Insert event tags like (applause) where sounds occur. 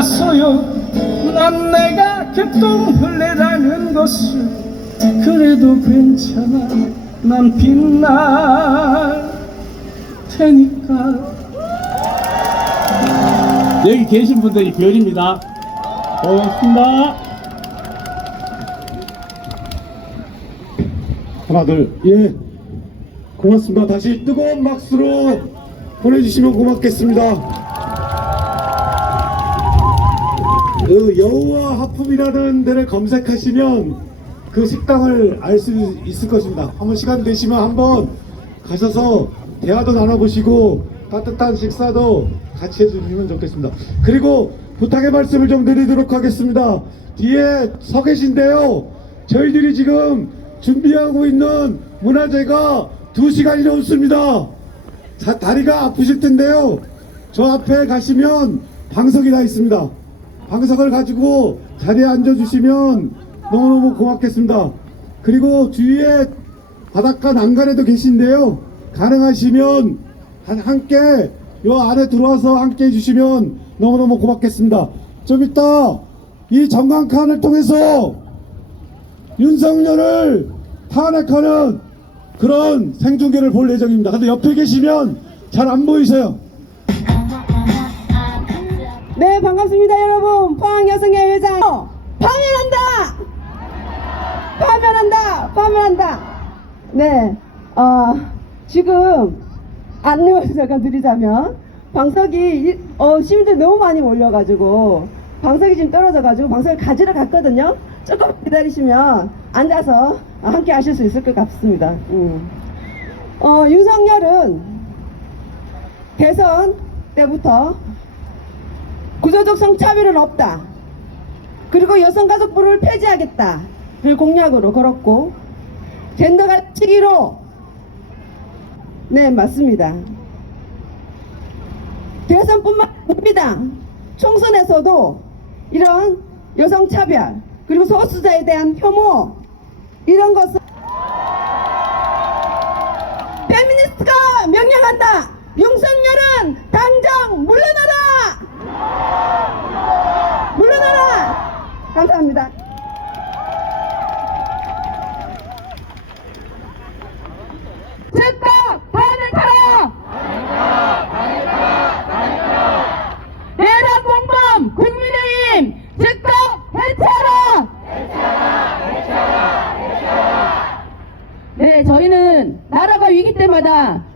몰랐어요. 난 내가 개똥벌레라는 것을 그래도 괜찮아. 난 빛날 테니까. 여기 계신 분들이 별입니다. 고맙습니다. 하나 둘 예. 고맙습니다. 다시 뜨거운 박수로 보내주시면 고맙겠습니다 그 여우와 하품이라는 데를 검색하시면 그 식당을 알 수 있을 것입니다 한번 시간 되시면 한번 가셔서 대화도 나눠보시고 따뜻한 식사도 같이 해주시면 좋겠습니다 그리고 부탁의 말씀을 좀 드리도록 하겠습니다 뒤에 서 계신데요 저희들이 지금 준비하고 있는 문화제가 두 시간이 넘습니다. 자, 다리가 아프실 텐데요. 저 앞에 가시면 방석이 다 있습니다. 방석을 가지고 자리에 앉아주시면 너무너무 고맙겠습니다. 그리고 주위에 바닷가 난간에도 계신데요. 가능하시면 한- 함께 요 안에 들어와서 함께 해주시면 너무너무 고맙겠습니다. 좀 이따 이 전광칸을 통해서 윤석열을 탄핵하는 그런 생중계를 볼 예정입니다. 근데 옆에 계시면 잘 안 보이세요. 네 반갑습니다 여러분. 포항여성의 회장. 파면한다! 파면한다! 파면한다! 네 어, 지금 안내를 (laughs) 잠깐 드리자면 방석이 이- 어, 시민들 너무 많이 몰려가지고 방석이 지금 떨어져가지고 방석을 가지러 갔거든요. 조금 기다리시면 앉아서 함께 하실 수 있을 것 같습니다. 음. 어, 윤석열은 대선 때부터 구조적 성차별은 없다. 그리고 여성가족부를 폐지하겠다를 공약으로 걸었고 젠더 가치기로 네 맞습니다. 대선뿐만 아닙니다. 총선에서도 이런 여성차별 그리고 소수자에 대한 혐오 이런 것을 페미니스트가 명령한다. 윤석열은 감사합니다. 위기 때마다